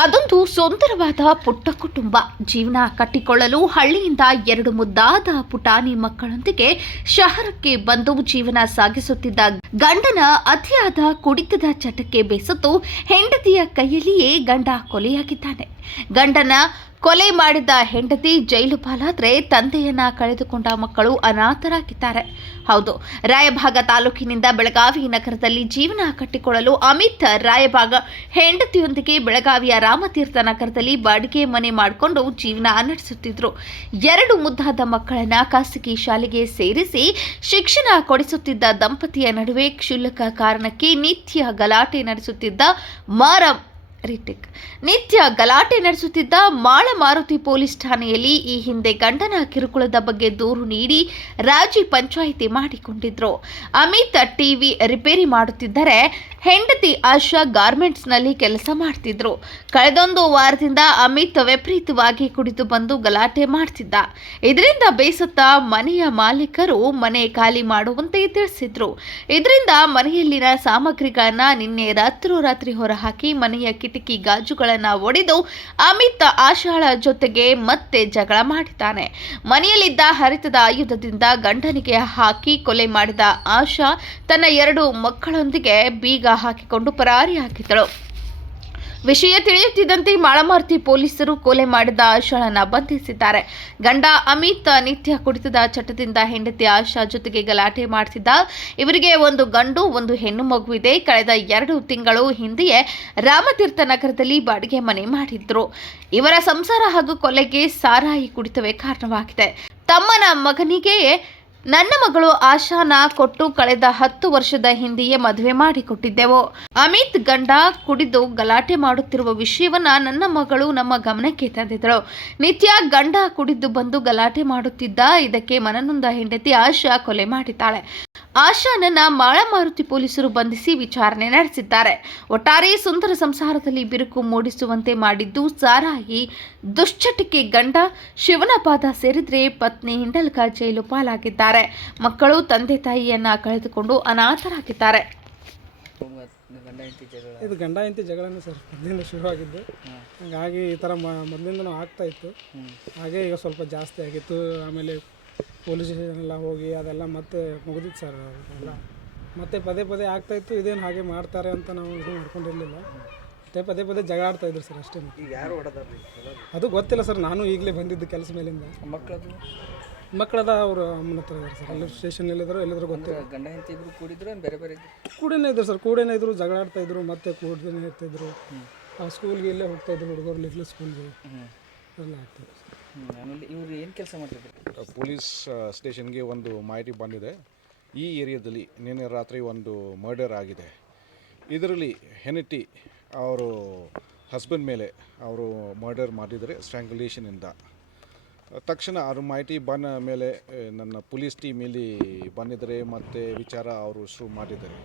ಅದೊಂದು ಸುಂದರವಾದ ಪುಟ್ಟ ಕುಟುಂಬ. ಜೀವನ ಕಟ್ಟಿಕೊಳ್ಳಲು ಹಳ್ಳಿಯಿಂದ 2 ಮುದ್ದಾದ ಪುಟಾಣಿ ಮಕ್ಕಳೊಂದಿಗೆ ಶಹರಕ್ಕೆ ಬಂದು ಜೀವನ ಸಾಗಿಸುತ್ತಿದ್ದ ಗಂಡನ ಅತಿಯಾದ ಕುಡಿತದ ಚಟಕ್ಕೆ ಬೇಸತ್ತು ಹೆಂಡತಿಯ ಕೈಯಲ್ಲಿಯೇ ಗಂಡ ಕೊಲೆಯಾಗಿದ್ದಾನೆ. ಗಂಡನ ಕೊಲೆ ಮಾಡಿದ ಹೆಂಡತಿ ಜೈಲು ಪಾಲಾದ್ರೆ ತಂದೆಯನ್ನ ಕಳೆದುಕೊಂಡ ಮಕ್ಕಳು ಅನಾಥರಾಗಿದ್ದಾರೆ. ಹೌದು, ರಾಯಭಾಗ ತಾಲೂಕಿನಿಂದ ಬೆಳಗಾವಿ ನಗರದಲ್ಲಿ ಜೀವನ ಕಟ್ಟಿಕೊಳ್ಳಲು ಅಮಿತ್ ರಾಯಭಾಗ ಹೆಂಡತಿಯೊಂದಿಗೆ ಬೆಳಗಾವಿಯ ರಾಮತೀರ್ಥ ನಗರದಲ್ಲಿ ಬಾಡಿಗೆ ಮನೆ ಮಾಡಿಕೊಂಡು ಜೀವನ ನಡೆಸುತ್ತಿದ್ರು. 2 ಮುದ್ದಾದ ಮಕ್ಕಳನ್ನ ಖಾಸಗಿ ಶಾಲೆಗೆ ಸೇರಿಸಿ ಶಿಕ್ಷಣ ಕೊಡಿಸುತ್ತಿದ್ದ ದಂಪತಿಯ ನಡುವೆ ಕ್ಷುಲ್ಲಕ ಕಾರಣಕ್ಕೆ ನಿತ್ಯ ಗಲಾಟೆ ನಡೆಸುತ್ತಿದ್ದ ಮಾಳಮಾರುತಿ ಪೊಲೀಸ್ ಠಾಣೆಯಲ್ಲಿ ಈ ಹಿಂದೆ ಗಂಡನ ಕಿರುಕುಳದ ಬಗ್ಗೆ ದೂರು ನೀಡಿ ರಾಜಿ ಪಂಚಾಯಿತಿ ಮಾಡಿಕೊಂಡಿದ್ರು. ಅಮಿತ್ ಟಿವಿ ರಿಪೇರಿ ಮಾಡುತ್ತಿದ್ದರೆ ಹೆಂಡತಿ ಆಶಾ ಗಾರ್ಮೆಂಟ್ಸ್ನಲ್ಲಿ ಕೆಲಸ ಮಾಡ್ತಿದ್ರು. ಕಳೆದೊಂದು ವಾರದಿಂದ ಅಮಿತ್ ವಿಪರೀತವಾಗಿ ಕುಡಿದು ಬಂದು ಗಲಾಟೆ ಮಾಡ್ತಿದ್ದ. ಇದರಿಂದ ಬೇಸತ್ತ ಮನೆಯ ಮಾಲೀಕರು ಮನೆ ಖಾಲಿ ಮಾಡುವಂತೆ ತಿಳಿಸಿದ್ರು. ಇದರಿಂದ ಮನೆಯಲ್ಲಿನ ಸಾಮಗ್ರಿಗಳನ್ನ ನಿನ್ನೆ ರಾತ್ರೋರಾತ್ರಿ ಹೊರಹಾಕಿ ಮನೆಯ ಕಿಟಕಿ ಗಾಜುಗಳನ್ನ ಒಡೆದು ಅಮಿತ್ ಆಶಾಳ ಜೊತೆಗೆ ಮತ್ತೆ ಜಗಳ ಮಾಡಿದ್ದಾನೆ. ಮನೆಯಲ್ಲಿದ್ದ ಹರಿತದ ಆಯುಧದಿಂದ ಗಂಡನಿಗೆ ಹಾಕಿ ಕೊಲೆ ಮಾಡಿದ ಆಶಾ ತನ್ನ 2 ಮಕ್ಕಳೊಂದಿಗೆ ಬೀಗ ಹಾಕಿಕೊಂಡು ಪರಾರಿಯಾಗಿದ್ದಳು. ವಿಷಯ ತಿಳಿಯುತ್ತಿದ್ದಂತೆ ಮಾಳಮಾರುತಿ ಪೊಲೀಸರು ಕೊಲೆ ಮಾಡಿದ ಆಶಾಳನ್ನ ಬಂಧಿಸಿದ್ದಾರೆ. ಗಂಡ ಅಮಿತ್ ನಿತ್ಯ ಕುಡಿತದ ಚಟದಿಂದ ಹೆಂಡತಿ ಆಶಾ ಜೊತೆಗೆ ಗಲಾಟೆ ಮಾಡ್ತಿದ್ದ. ಇವರಿಗೆ 1 ಗಂಡು 1 ಹೆಣ್ಣು ಮಗುವಿದೆ. ಕಳೆದ 2 ತಿಂಗಳು ಹಿಂದೆಯೇ ರಾಮತೀರ್ಥ ನಗರದಲ್ಲಿ ಬಾಡಿಗೆ ಮನೆ ಮಾಡಿದ್ರು. ಇವರ ಸಂಸಾರ ಹಾಗೂ ಕೊಲೆಗೆ ಸಾರಾಯಿ ಕುಡಿತವೇ ಕಾರಣವಾಗಿದೆ. ತಮ್ಮನ ಮಗನಿಗೆ ನನ್ನ ಮಗಳು ಆಶಾನ ಕೊಟ್ಟು ಕಳೆದ 10 ವರ್ಷದ ಹಿಂದೆಯೇ ಮದುವೆ ಮಾಡಿಕೊಟ್ಟಿದ್ದೆವು. ಅಮಿತ್ ಗಂಡ ಕುಡಿದು ಗಲಾಟೆ ಮಾಡುತ್ತಿರುವ ವಿಷಯವನ್ನ ನನ್ನ ಮಗಳು ನಮ್ಮ ಗಮನಕ್ಕೆ ತಂದಿದ್ದಳು. ನಿತ್ಯ ಗಂಡ ಕುಡಿದು ಬಂದು ಗಲಾಟೆ ಮಾಡುತ್ತಿದ್ದ. ಇದಕ್ಕೆ ಮನನೊಂದ ಹೆಂಡತಿ ಆಶಾ ಕೊಲೆ ಮಾಡಿದ್ದಾಳೆ. ಆಶಾನನ್ನ ಮಾಳಮಾರುತಿ ಪೊಲೀಸರು ಬಂಧಿಸಿ ವಿಚಾರಣೆ ನಡೆಸಿದ್ದಾರೆ. ಒಟ್ಟಾರೆ ಸುಂದರ ಸಂಸಾರದಲ್ಲಿ ಬಿರುಕು ಮೂಡಿಸುವಂತೆ ಮಾಡಿದ್ದು ಸಾರಾಯಿ, ದುಶ್ಚಟಕ್ಕೆ ಗಂಡ ಶಿವನ ಪಾದ ಸೇರಿದ್ರೆ ಪತ್ನಿ ಹಿಂಡಲ್ಗ ಜೈಲು ಪಾಲಾಗಿದ್ದಾರೆ. ಮಕ್ಕಳು ತಂದೆ ತಾಯಿಯನ್ನ ಕಳೆದುಕೊಂಡು ಅನಾಥರಾಗಿದ್ದಾರೆ. ಇದು ಗಂಡ ಹೆಂಡತಿ ಜಗಳನೇ ಸರ್, ಮೊದಲಿಂದ ಶುರುವಾಗಿದ್ದು. ಹಾಗಾಗಿ ಈ ಥರ ಮೊದಲಿಂದನೂ ಆಗ್ತಾ ಇತ್ತು. ಹಾಗೆ ಈಗ ಸ್ವಲ್ಪ ಜಾಸ್ತಿ ಆಗಿತ್ತು. ಆಮೇಲೆ ಪೊಲೀಸ್ ಸ್ಟೇಷನ್ ಎಲ್ಲ ಹೋಗಿ ಅದೆಲ್ಲ ಮತ್ತೆ ಮುಗಿದಿತ್ತು ಸರ್. ಎಲ್ಲ ಮತ್ತೆ ಪದೇ ಆಗ್ತಾಯಿತ್ತು. ಇದೇನು ಹಾಗೆ ಮಾಡ್ತಾರೆ ಅಂತ ನಾವು ಇದು ಮಾಡ್ಕೊಂಡಿರಲಿಲ್ಲ. ಪದೇ ಜಗಳ ಆಡ್ತಾಯಿದ್ರು ಸರ್, ಅಷ್ಟೇ. ಯಾರು ಅದು ಗೊತ್ತಿಲ್ಲ ಸರ್, ನಾನು ಈಗಲೇ ಬಂದಿದ್ದು ಕೆಲಸ ಮೇಲಿಂದ. ಮಕ್ಕಳದ ಅವರು ಅಮ್ಮನ ಹತ್ರ ಇದ್ದಾರೆ ಸರ್. ಅಲ್ಲಿ ಸ್ಟೇಷನ್ ಎಲ್ಲಿದ್ರು ಗೊತ್ತಿಲ್ಲ. ಗಂಡ ಹೆಂಡತಿ ಇದ್ರು ಕೂಡಿದ್ರು ಬೇರೆ ಬೇರೆ ಕೂಡೇನೇ ಇದ್ರು ಸರ್, ಕೂಡೇನೇ ಇದ್ರು, ಜಗಳ ಆಡ್ತಾಯಿದ್ರು. ಮತ್ತೆ ಕೂಡೇನೆ ಇರ್ತಿದ್ರು. ಆ ಸ್ಕೂಲ್ಗೆ ಇಲ್ಲೇ ಹೋಗ್ತಾಯಿದ್ರು ಹುಡುಗರು, ಲಿಟ್ಲ್ ಸ್ಕೂಲ್ಗೆ ಎಲ್ಲ ಆಗ್ತಾಯಿದ್ರು. ಆಮೇಲೆ ಇವರು ಏನು ಕೆಲಸ ಮಾಡ್ತಿದ್ರು? ಪೊಲೀಸ್ ಸ್ಟೇಷನ್ಗೆ ಒಂದು ಮಾಹಿತಿ ಬಂದಿದೆ. ಈ ಏರಿಯಾದಲ್ಲಿ ನಿನ್ನೆ ರಾತ್ರಿ ಒಂದು ಮರ್ಡರ್ ಆಗಿದೆ. ಇದರಲ್ಲಿ ಹೆಂಡತಿ ಅವರು ಹಸ್ಬೆಂಡ್ ಮೇಲೆ ಅವರು ಮರ್ಡರ್ ಮಾಡಿದರೆ ಸ್ಟ್ರ್ಯಾಂಗ್ಯುಲೇಷನಿಂದ. ತಕ್ಷಣ ಅವ್ರ ಮಾಹಿತಿ ಬಂದ ಮೇಲೆ ನನ್ನ ಪೊಲೀಸ್ ಟೀಮ್ ಇಲ್ಲಿ ಬಂದಿದ್ದಾರೆ ಮತ್ತು ವಿಚಾರ ಅವರು ಶುರು ಮಾಡಿದ್ದಾರೆ.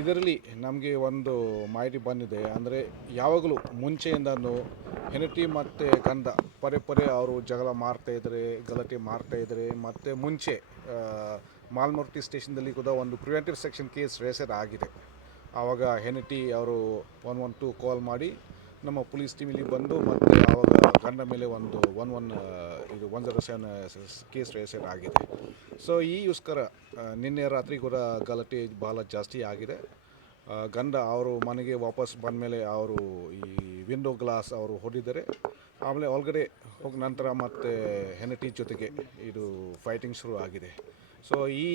ಇದರಲ್ಲಿ ನಮಗೆ ಒಂದು ಮಾಹಿತಿ ಬಂದಿದೆ, ಅಂದರೆ ಯಾವಾಗಲೂ ಮುಂಚೆಯಿಂದನೂ ಹೆಂಡತಿ ಮತ್ತು ಗಂಡ ಪದೇ ಅವರು ಜಗಳ ಮಾಡ್ತಾಯಿದ್ದಾರೆ, ಗಲಾಟೆ ಮಾಡ್ತಾಯಿದ್ದಾರೆ. ಮತ್ತು ಮುಂಚೆ ಮಾಳಮಾರುತಿ ಸ್ಟೇಷನ್ದಲ್ಲಿ ಕೂಡ ಒಂದು ಪ್ರಿವೆಂಟಿವ್ ಸೆಕ್ಷನ್ ಕೇಸ್ ರಿಜಿಸ್ಟರ್ ಆಗಿದೆ. ಆವಾಗ ಹೆಂಡತಿ ಅವರು 112 ಕಾಲ್ ಮಾಡಿ ನಮ್ಮ ಪೊಲೀಸ್ ಟೀಮಲ್ಲಿ ಬಂದು ಮತ್ತು ಆವಾಗ ಗಂಡ ಮೇಲೆ ಒಂದು 107 ಕೇಸ್ ರಿಜಿಸ್ಟರ್ ಆಗಿದೆ. ಸೊ ಈಗೋಸ್ಕರ ನಿನ್ನೆ ರಾತ್ರಿ ಕೂಡ ಗಲಾಟೆ ಭಾಳ ಜಾಸ್ತಿ ಆಗಿದೆ. ಗಂಡ ಅವರು ಮನೆಗೆ ವಾಪಸ್ ಬಂದ ಮೇಲೆ ಅವರು ಈ ವಿಂಡೋ ಗ್ಲಾಸ್ ಅವರು ಹೊಡೆದಿದ್ದಾರೆ. ಆಮೇಲೆ ಒಳಗಡೆ ಹೋದ ನಂತರ ಮತ್ತೆ ಹೆಂಡತಿ ಜೊತೆಗೆ ಇದು ಫೈಟಿಂಗ್ ಶುರು ಆಗಿದೆ. ಸೊ ಈ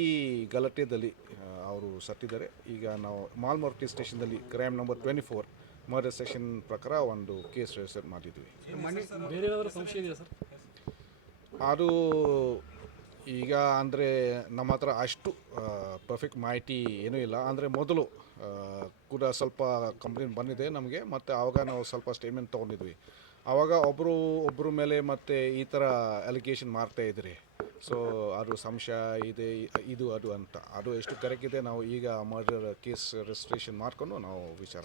ಗಲಾಟೆಯಲ್ಲಿ ಅವರು ಸತ್ತಿದ್ದಾರೆ. ಈಗ ನಾವು ಮಾಳಮಾರುತಿ ಸ್ಟೇಷನ್ದಲ್ಲಿ ಕ್ರೈಮ್ ನಂಬರ್ 24 ಮರ್ಡರ್ ಸೆಕ್ಷನ್ ಪ್ರಕಾರ ಒಂದು ಕೇಸ್ ರಿಜಿಸ್ಟರ್ ಮಾಡಿದ್ವಿ. ಅದು ಈಗ ಅಂದರೆ ನಮ್ಮ ಹತ್ರ ಅಷ್ಟು ಪರ್ಫೆಕ್ಟ್ ಮಾಹಿತಿ ಏನೂ ಇಲ್ಲ. ಅಂದರೆ ಮೊದಲು ಕೂಡ ಸ್ವಲ್ಪ ಕಂಪ್ಲೇಂಟ್ ಬಂದಿದೆ ನಮಗೆ, ಮತ್ತು ಆವಾಗ ನಾವು ಸ್ವಲ್ಪ ಸ್ಟೇಟ್ಮೆಂಟ್ ತೊಗೊಂಡಿದ್ವಿ. ಆವಾಗ ಒಬ್ಬರು ಮೇಲೆ ಮತ್ತು ಈ ಥರ ಅಲಿಗೇಷನ್ ಮಾಡ್ತಾಯಿದ್ರಿ. ಸೊ ಅದು ಸಂಶಯ ಇದೆ, ಇದು ಅದು ಅಂತ. ಅದು ಎಷ್ಟು ಕರೆಕ್ಟ್ ಇದೆ ನಾವು ಈಗ ಮರ್ಡರ್ ಕೇಸ್ ರಿಜಿಸ್ಟ್ರೇಷನ್ ಮಾಡ್ಕೊಂಡು ನಾವು ವಿಚಾರ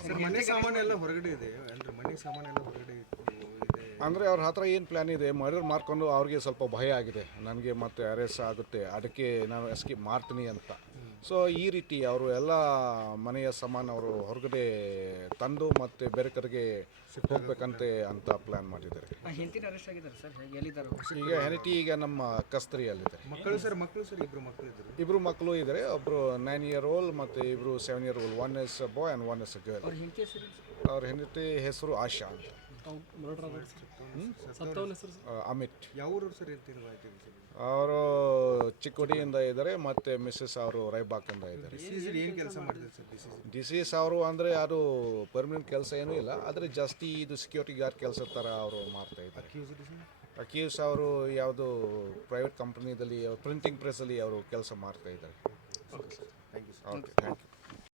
ಅಂದರೆ ಅವ್ರ ಹತ್ರ ಏನು ಪ್ಲ್ಯಾನ್ ಇದೆ, ಮರ್ಡರ್ ಮಾಡ್ಕೊಂಡು ಅವ್ರಿಗೆ ಸ್ವಲ್ಪ ಭಯ ಆಗಿದೆ, ನನಗೆ ಮತ್ತೆ ಅರೆಸ್ಟ್ ಆಗುತ್ತೆ, ಅದಕ್ಕೆ ನಾನು ಎಸ್ಕೇಪ್ ಮಾಡ್ತೀನಿ ಅಂತ. ಸೊ ಈ ರೀತಿ ಅವರು ಎಲ್ಲ ಮನೆಯ ಸಾಮಾನು ಅವರು ಹೊರಗಡೆ ತಂದು ಮತ್ತು ಬೇರೆ ಕಡೆಗೆ ಹೋಗ್ಬೇಕಂತೆ ಅಂತ ಪ್ಲ್ಯಾನ್ ಮಾಡಿದ್ದಾರೆ. ಹೆಂಡತಿನ ಅರೆಸ್ಟ್ ಆಗಿದ್ದಾರೆ ಸರ್, ಎಲ್ಲಿದ್ದಾರೆ? ಈಗ ಹೆನಿಟಿ ಈಗ ನಮ್ಮ ಕಸ್ತರಿಯಲ್ಲಿದ್ದಾರೆ. ಮಕ್ಕಳು ಸರ್ ಇಬ್ಬರು ಮಕ್ಕಳು ಇದ್ದಾರೆ. ಒಬ್ಬರು 9 year old ಮತ್ತು ಇಬ್ಬರು 7 year old. 1 is a boy and 1 is a girl. ಅವ್ರ ಹೆಂಡತಿ ಹೆಸರು? ಅವ್ರ ಹೆಂಡತಿ ಹೆಸರು ಆಶಾ ಅಂತ. ಅಮಿತ್. ಯಾವ ಊರು ಸರ್ ಇರ್ತೀರಿ? ಅವರು ಚಿಕ್ಕೋಡಿಯಿಂದ ಇದ್ದಾರೆ ಮತ್ತು ಮಿಸ್ಸಸ್ ಅವರು ರೈಬಾಕಿಂದ ಇದ್ದಾರೆ. ಏನು ಕೆಲಸ ಮಾಡಿದ್ರು ಸರ್? ಡಿಸೀಸ್ ಅವರು ಅಂದರೆ ಅದು ಪರ್ಮನೆಂಟ್ ಕೆಲಸ ಏನೂ ಇಲ್ಲ, ಆದರೆ ಜಾಸ್ತಿ ಇದು ಸೆಕ್ಯೂರಿಟಿ ಗಾರ್ಡ್ ಕೆಲಸ ಥರ ಅವರು ಮಾಡ್ತಾ ಇದ್ದಾರೆ. ಅಕ್ಯೂಸ್ ಅವರು ಯಾವುದು ಪ್ರೈವೇಟ್ ಕಂಪ್ನಿದಲ್ಲಿ ಪ್ರಿಂಟಿಂಗ್ ಪ್ರೆಸ್ಸಲ್ಲಿ ಅವರು ಕೆಲಸ ಮಾಡ್ತಾ ಇದ್ದಾರೆ. Okay, thank you.